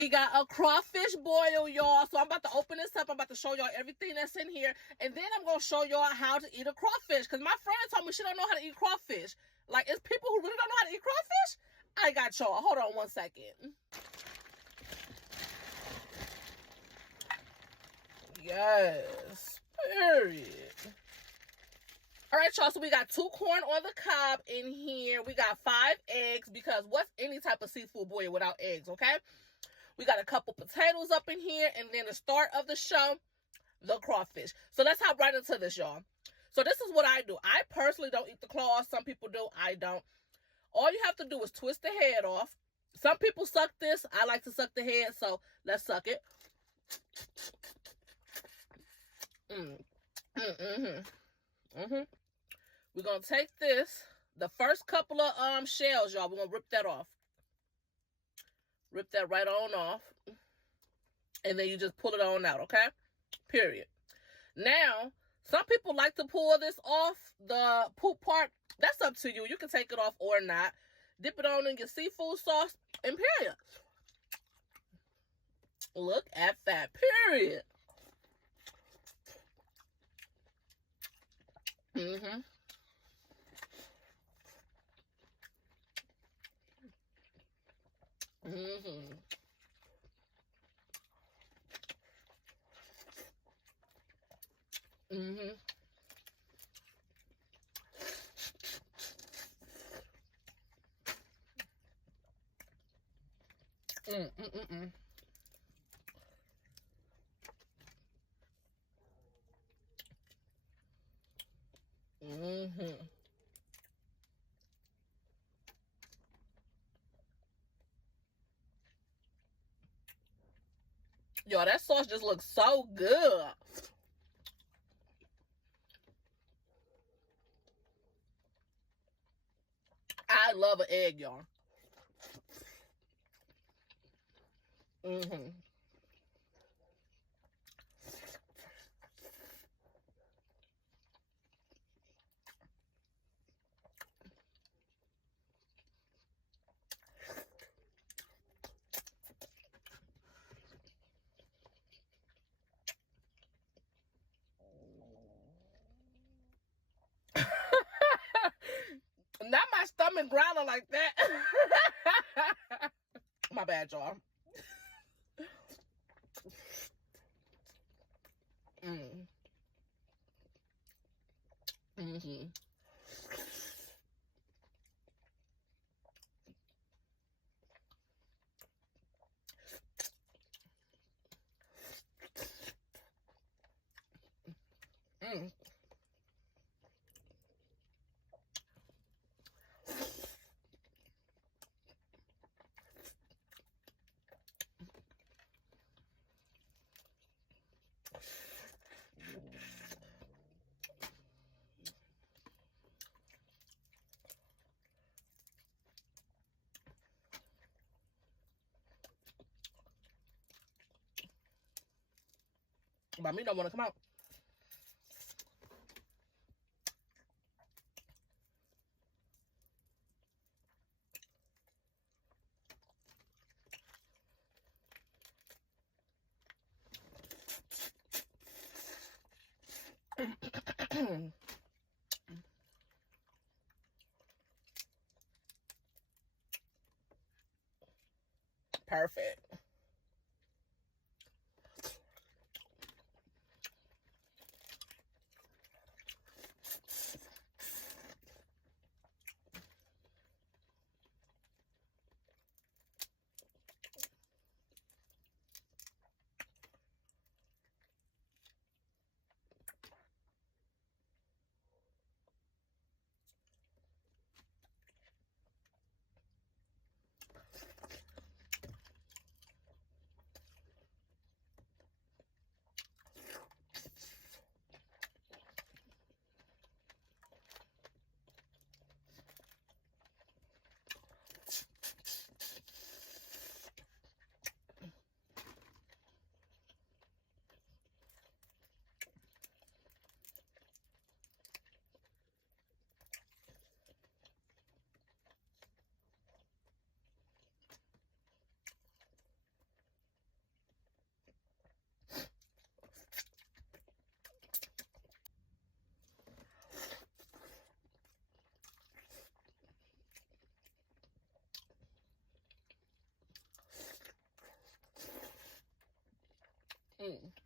We got a crawfish boil, y'all. So I'm about to open this up. I'm about to show y'all everything that's in here. And then I'm going to show y'all how to eat a crawfish. Because my friend told me she don't know how to eat crawfish. Like, it's people who really don't know how to eat crawfish? I got y'all. Hold on one second. Yes. Period. All right, y'all. So we got 2 corn on the cob in here. We got 5 eggs. Because what's any type of seafood boil without eggs, okay? We got a couple potatoes up in here, and then the start of the show, the crawfish. So let's hop right into this, y'all. So this is what I do. I personally don't eat the claws. Some people do. I don't. All you have to do is twist the head off. Some people suck this. I like to suck the head, so let's suck it. We're going to take this, the first couple of shells, y'all. We're going to rip that off. Rip that right on off. And then you just pull it on out, okay? Period. Now, some people like to pull this off, the poop part. That's up to you. You can take it off or not. Dip it on in your seafood sauce, and period. Look at that, period. Mm-hmm. Mm-hmm. Mm-hmm. Mm-mm-mm-mm. Mm-hmm. Yo, that sauce just looks so good. I love an egg, y'all. Mm-hmm. Not my stomach growling like that. My bad, y'all. Mm. Mm-hmm. Mm. But me don't want to come out. Perfect. Mm.